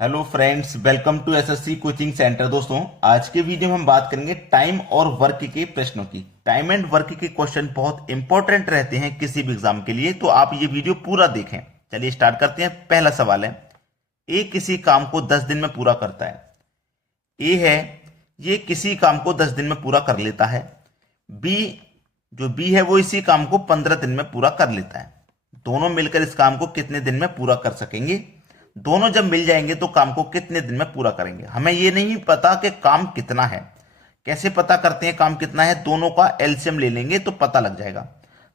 Hello friends, welcome to SSC coaching centre. दोस्तों, आज के वीडियो में हम बात करेंगे टाइम और वर्क के प्रश्नों की। टाइम एंड वर्क के क्वेश्चन बहुत इंपॉर्टेंट रहते हैं किसी भी एग्जाम के लिए, तो आप ये वीडियो पूरा देखें। चलिए स्टार्ट करते हैं। पहला सवाल है, ए किसी काम को 10 दिन में पूरा करता है। ए है, ये किसी काम को 10 दिन में पूरा कर लेता है। बी, जो बी है वो इसी काम को 15 दिन में पूरा कर लेता है। दोनों मिलकर इस काम को कितने दिन में पूरा कर सकेंगे? दोनों जब मिल जाएंगे तो काम को कितने दिन में पूरा करेंगे? हमें ये नहीं पता कि काम कितना है। कैसे पता करते हैं काम कितना है? दोनों का एलसीएम ले लेंगे तो पता लग जाएगा।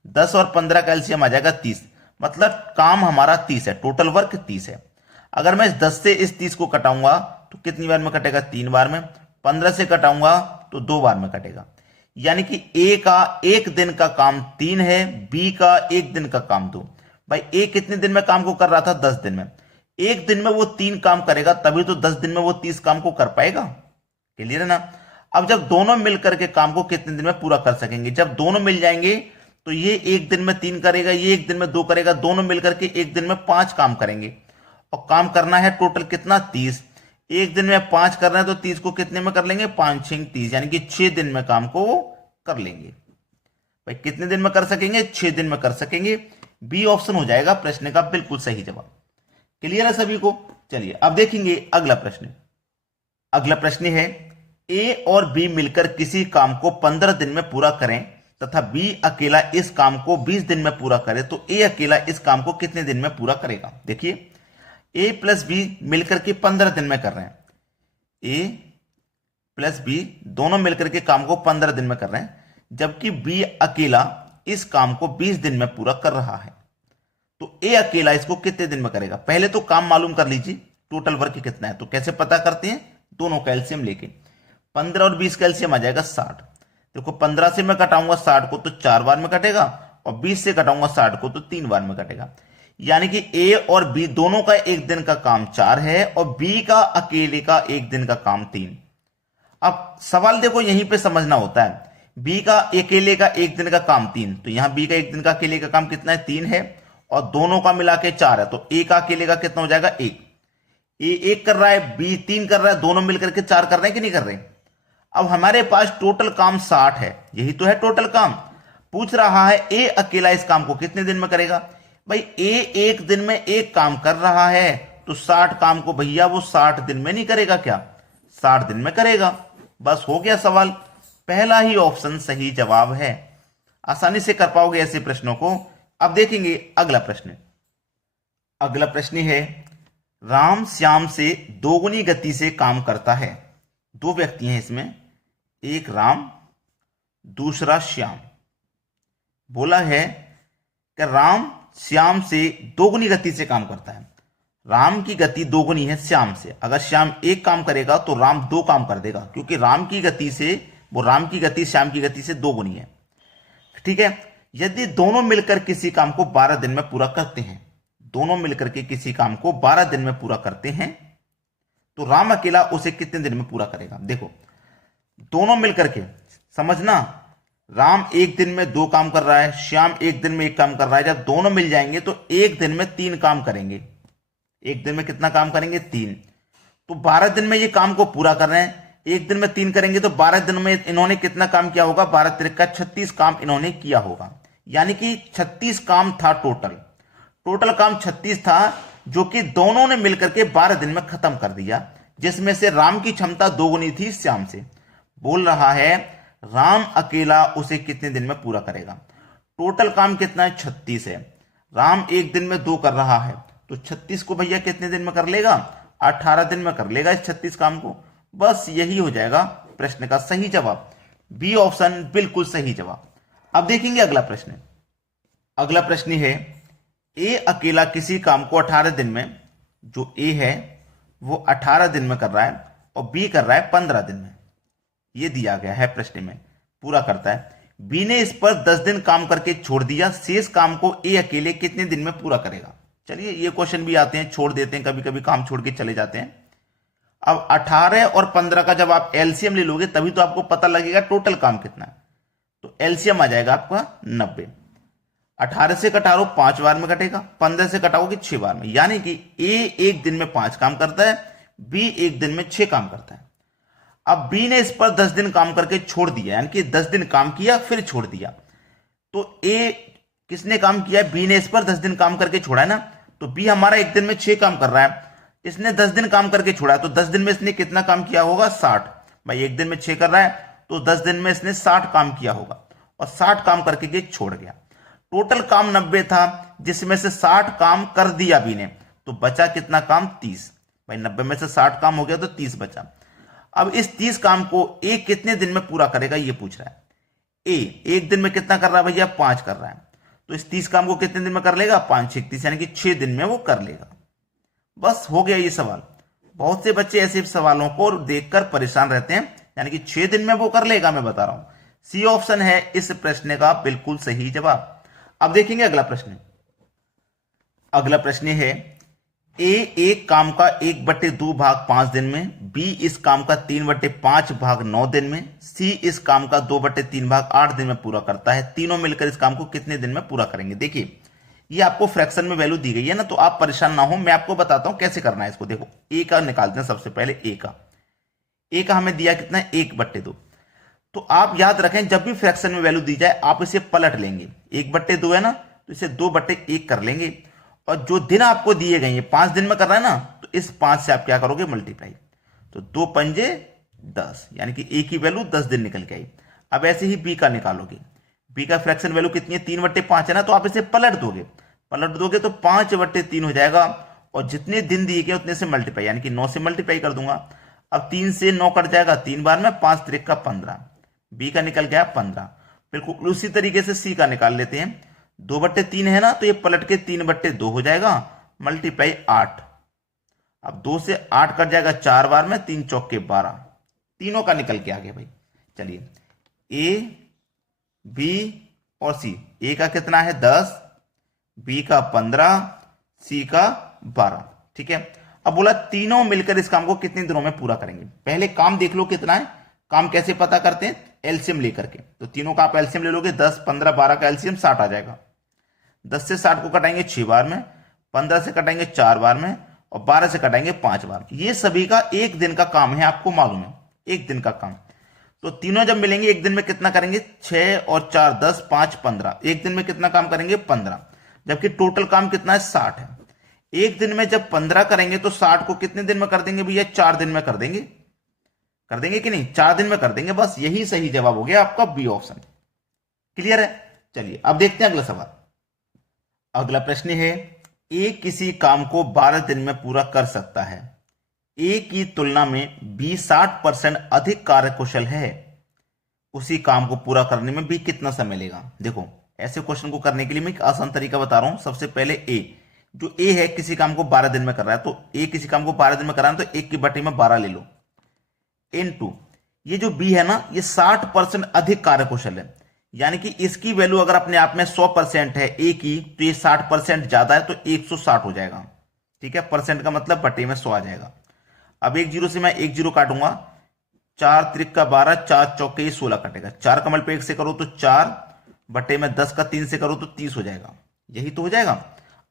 10 और 15 का एलसीएम आ जाएगा 30, मतलब काम हमारा 30 है, टोटल वर्क 30 है। अगर मैं इस 10 से इस 30 को कटाऊंगा तो कितनी बार में कटेगा? 3 बार में। 15 से कटाऊंगा तो 2 बार में कटेगा। यानी कि ए का एक दिन का काम 3 है, बी का एक दिन का काम 2। भाई ए कितने दिन में काम को कर रहा था? 10 दिन में। एक दिन में वो 3 काम करेगा, तभी तो 10 दिन में वो 30 काम को कर पाएगा। क्लियर है ना? अब जब दोनों मिलकर के काम को कितने दिन में पूरा कर सकेंगे? जब दोनों मिल जाएंगे तो ये एक दिन में 3 करेगा, ये एक दिन में 2 करेगा, दोनों मिलकर के एक दिन में 5 काम करेंगे। और काम करना है टोटल कितना? 30। एक दिन में 5 कर रहे हैं तो 30 को कितने में कर लेंगे? 5 6 30, यानी कि 6 दिन में काम को कर लेंगे। भाई कितने दिन में कर सकेंगे? 6 दिन में कर सकेंगे। बी ऑप्शन हो जाएगा प्रश्न का बिल्कुल सही जवाब। क्लियर है सभी को? चलिए अब देखेंगे अगला प्रश्न। अगला प्रश्न है, ए और बी मिलकर किसी काम को 15 दिन में पूरा करें तथा बी अकेला इस काम को 20 दिन में पूरा करे, तो ए अकेला इस काम को कितने दिन में पूरा करेगा? देखिए, ए प्लस बी मिलकर के 15 दिन में कर रहे हैं। ए प्लस बी दोनों मिलकर के काम को 15 दिन में कर रहे हैं, जबकि बी अकेला इस काम को 20 दिन में पूरा कर रहा है। तो ए अकेला इसको कितने दिन में करेगा? पहले तो काम मालूम कर लीजिए, टोटल वर्क कितना है। तो कैसे पता करते हैं? दोनों का एलसीएम लेके। 15 और 20 का एलसीएम आ जाएगा 60। देखो 15 से मैं कटाऊंगा 60 को तो 4 बार में कटेगा, और 20 से कटाऊंगा 60 को तो 3 बार में कटेगा। यानी कि ए और बी दोनों का एक दिन का काम 4 है, और बी का अकेले का एक दिन का काम 3। अब सवाल देखो यहीं पे समझना होता है। बी का अकेले का एक दिन का काम 3, तो यहां बी का एक दिन का अकेले का काम कितना है? 3 है, और दोनों का मिला के 4 है, तो ए का अकेले का कितना हो जाएगा? 1। ए 1 कर रहा है, बी 3 कर रहा है, दोनों मिलकर के 4 कर रहे हैं कि नहीं कर रहे? अब हमारे पास टोटल काम 60 है, यही तो है टोटल काम। पूछ रहा है ए अकेला इस काम को कितने दिन में करेगा? भाई ए एक दिन में एक काम कर रहा है, तो 60 काम को भैया वो 60 दिन में नहीं करेगा क्या? 60 दिन में करेगा। बस हो गया सवाल। पहला ही ऑप्शन सही जवाब है। आसानी से कर पाओगे ऐसे प्रश्नों को। अब देखेंगे अगला प्रश्न। अगला प्रश्न है, राम श्याम से दोगुनी गति से काम करता है। दो व्यक्ति हैं इसमें, एक राम दूसरा श्याम। बोला है कि राम श्याम से दोगुनी गति से काम करता है। राम की गति दोगुनी है श्याम से। अगर श्याम एक काम करेगा तो राम 2 काम कर देगा, क्योंकि राम की गति से राम की गति श्याम की गति से दोगुनी है। ठीक है। यदि दोनों मिलकर किसी काम को 12 दिन में पूरा करते हैं, दोनों मिलकर के किसी काम को 12 दिन में पूरा करते हैं, तो राम अकेला उसे कितने दिन में पूरा करेगा? देखो दोनों मिलकर के समझना, राम एक दिन में 2 काम कर रहा है, श्याम एक दिन में 1 काम कर रहा है। जब दोनों मिल जाएंगे तो एक दिन में 3 काम करेंगे। एक दिन में कितना काम करेंगे? 3। तो 12 दिन में ये काम को पूरा कर रहे हैं। एक दिन में 3 करेंगे तो 12 दिन में इन्होंने कितना काम किया होगा? 12 त्रिका 36 काम इन्होंने किया होगा। यानी कि 36 काम था टोटल काम 36 था, जो कि दोनों ने मिलकर के 12 दिन में खत्म कर दिया, जिसमें से राम की क्षमता दोगुनी थी श्याम से। बोल रहा है राम अकेला उसे कितने दिन में पूरा करेगा? टोटल काम कितना है? 36 है। राम एक दिन में 2 कर रहा है, तो 36 को भैया कितने दिन में कर लेगा? 18 दिन में कर लेगा इस 36 काम को। बस यही हो जाएगा प्रश्न का सही जवाब। बी ऑप्शन बिल्कुल सही जवाब। अब देखेंगे अगला प्रश्न। अगला प्रश्न है, ए अकेला किसी काम को 18 दिन में, जो ए है वो 18 दिन में कर रहा है, और बी कर रहा है 15 दिन में। ये दिया गया है प्रश्न में, पूरा करता है। बी ने इस पर 10 दिन काम करके छोड़ दिया, शेष काम को ए अकेले कितने दिन में पूरा करेगा? चलिए ये क्वेश्चन भी आते हैं, छोड़ देते हैं, कभी कभी काम छोड़ के चले जाते हैं। अब 18 और 15 का जब आप एलसीएम ले लोगे तभी तो आपको पता लगेगा टोटल काम कितना है। तो एलसीएम आ जाएगा आपका 90। 18 से कटाओ 5 बार में कटेगा, 15 से कटाओगे 6 बार में। यानी कि ए एक दिन में 5 काम करता है, बी एक दिन में 6 काम करता है। अब बी ने इस पर 10 दिन काम करके छोड़ दिया, यानी कि 10 दिन काम किया फिर छोड़ दिया। तो ए किसने काम किया? बी ने इस पर 10 दिन काम करके छोड़ा है ना। तो बी हमारा एक दिन में 6 काम कर रहा है, इसने 10 दिन काम करके छोड़ा है, तो 10 दिन में इसने कितना काम किया होगा? 60। भाई एक दिन में 6 कर रहा है तो 10 दिन में इसने 60 काम किया होगा, और 60 काम करके ये छोड़ गया। टोटल काम 90 था, जिसमें से 60 काम कर दिया बी ने, तो बचा कितना काम? 30। भाई 90 में से 60 काम हो गया तो 30 बचा। अब इस 30 काम को ए कितने दिन में पूरा करेगा ये पूछ रहा है। ए एक दिन में कितना कर रहा है भैया? 5 कर रहा है, तो इस 30 काम को कितने दिन में कर लेगा? 5 6 30, यानी कि 6 दिन में वो कर लेगा। बस हो गया ये सवाल। बहुत से बच्चे ऐसे सवालों को देखकर परेशान रहते हैं, यानी कि 6 दिन में वो कर लेगा, मैं बता रहा हूं। सी ऑप्शन है इस प्रश्न का बिल्कुल सही जवाब। अब देखेंगे अगला प्रश्न। अगला प्रश्न है, ए एक काम का 1/2 भाग 5 दिन में, बी इस काम का 3/5 भाग 9 दिन में, सी इस काम का 2/3 भाग 8 दिन में पूरा करता है। तीनों मिलकर इस काम को कितने दिन में पूरा करेंगे? देखिए ये आपको फ्रैक्शन में वैल्यू दी गई है ना, तो आप परेशान ना हो, मैं आपको बताता हूं कैसे करना है इसको। देखो ए का निकालते हैं सबसे पहले। ए का हमें दिया कितना है? 1/2। तो आप याद रखें जब भी फ्रैक्शन में वैल्यू दी जाए आप इसे पलट लेंगे। 1/2 है ना, तो इसे 2/1 कर लेंगे, और जो दिन आपको दिए गए हैं 5 दिन में कर रहा है ना, तो इस 5 से आप क्या करोगे? मल्टीप्लाई। तो 2 पंजे 10, यानी कि ए की वैल्यू 10 दिन निकल के आई। अब ऐसे ही बी का निकालोगे। बी का फ्रैक्शन वैल्यू कितनी है? 3/5 है ना, तो आप इसे पलट दोगे तो 5/3 हो जाएगा, और जितने दिन दिए गए उतने से मल्टीप्लाई, यानी कि 9 से मल्टीप्लाई कर दूंगा। अब 3 से 9 कट जाएगा 3 बार में, 5 3 का 15। बी का निकल गया 15। बिल्कुल उसी तरीके से सी का निकाल लेते हैं। 2/3 है ना, तो ये पलट के 3/2 हो जाएगा, मल्टीप्लाई 8। अब 2 से 8 कट जाएगा 4 बार में, 3 चौके 12। तीनों का निकल के आ गया भाई। चलिए ए बी और सी, ए का कितना है? 10, बी का 15, सी का 12। ठीक है। अब बोला तीनों मिलकर इस काम को कितने दिनों में पूरा करेंगे। पहले काम देख लो कितना है। काम कैसे पता करते हैं? एलसीएम लेकर के। तो तीनों का आप एलसीएम ले लोगे, 10 15 12 का एलसीएम 60 आ जाएगा। 10 से 60 को कटाएंगे 6 बार में, 15 से कटाएंगे 4 बार में, और 12 से कटाएंगे 5 बार। ये सभी का एक दिन का काम है, आपको मालूम है, एक दिन का काम। तो तीनों जब मिलेंगे एक दिन में कितना करेंगे? 6 और 4 10, 5 15। एक दिन में कितना काम करेंगे? 15। जबकि टोटल काम कितना है? 60 है। एक दिन में जब 15 करेंगे तो 60 को कितने दिन में कर देंगे भैया? 4 दिन में कर देंगे कि नहीं? 4 दिन में कर देंगे। बस यही सही जवाब हो गया आपका, बी ऑप्शन। क्लियर है? चलिए अब देखते हैं अगला सवाल। अगला प्रश्न है, ए किसी काम को 12 दिन में पूरा कर सकता है। ए की तुलना में बी 60% अधिक कार्यकुशल है। उसी काम को पूरा करने में बी कितना समय लेगा? देखो ऐसे क्वेश्चन को करने के लिए मैं एक आसान तरीका बता रहा हूं। सबसे पहले ए, जो ए है किसी काम को 12 दिन में कर रहा है, तो ए किसी काम को 12 दिन में कर रहा है, तो 1 की बटे में 12 ले लो, इनटू ये जो बी है ना, ये 60% अधिक कार्यकुशल है, यानी कि इसकी वैल्यू अगर अपने आप में 100% है ए की, तो ये 60% ज्यादा है, तो 160 हो जाएगा। ठीक है, परसेंट का मतलब बटे में 100 आ जाएगा। अब 1 0 से मैं 1 0 काटूंगा, 4 त्रिक का 12, 4 चौके 16 कटेगा। 4 का मल्टीप्लाई 1 से करो तो 4, बटे में 10 का 3 से करो तो 30 हो जाएगा। यही तो हो जाएगा।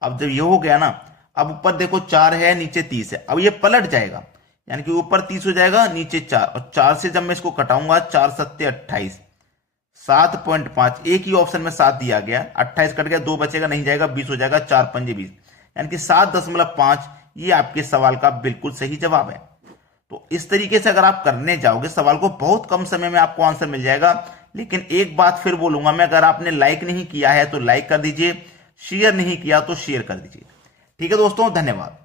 अब जब ये हो गया ना, अब ऊपर देखो 4 है, नीचे 30 है, अब ये पलट जाएगा, यानी कि ऊपर 30 हो जाएगा, नीचे 4, और 4 से जब मैं इसको कटाऊंगा, 4 7 28, 7.5, एक ही ऑप्शन में 7 दिया गया, 28 कट गया, 2 बचेगा, नहीं जाएगा, 20 हो जाएगा, 4 पंजे 20, यानी कि 7.5। ये आपके सवाल का बिल्कुल सही जवाब है। तो इस तरीके से अगर आप करने जाओगे सवाल को, बहुत कम समय में आपको आंसर मिल जाएगा। लेकिन एक बात फिर बोलूंगा मैं, अगर आपने लाइक नहीं किया है तो लाइक कर दीजिए, शेयर नहीं किया तो शेयर कर दीजिए। ठीक है दोस्तों, धन्यवाद।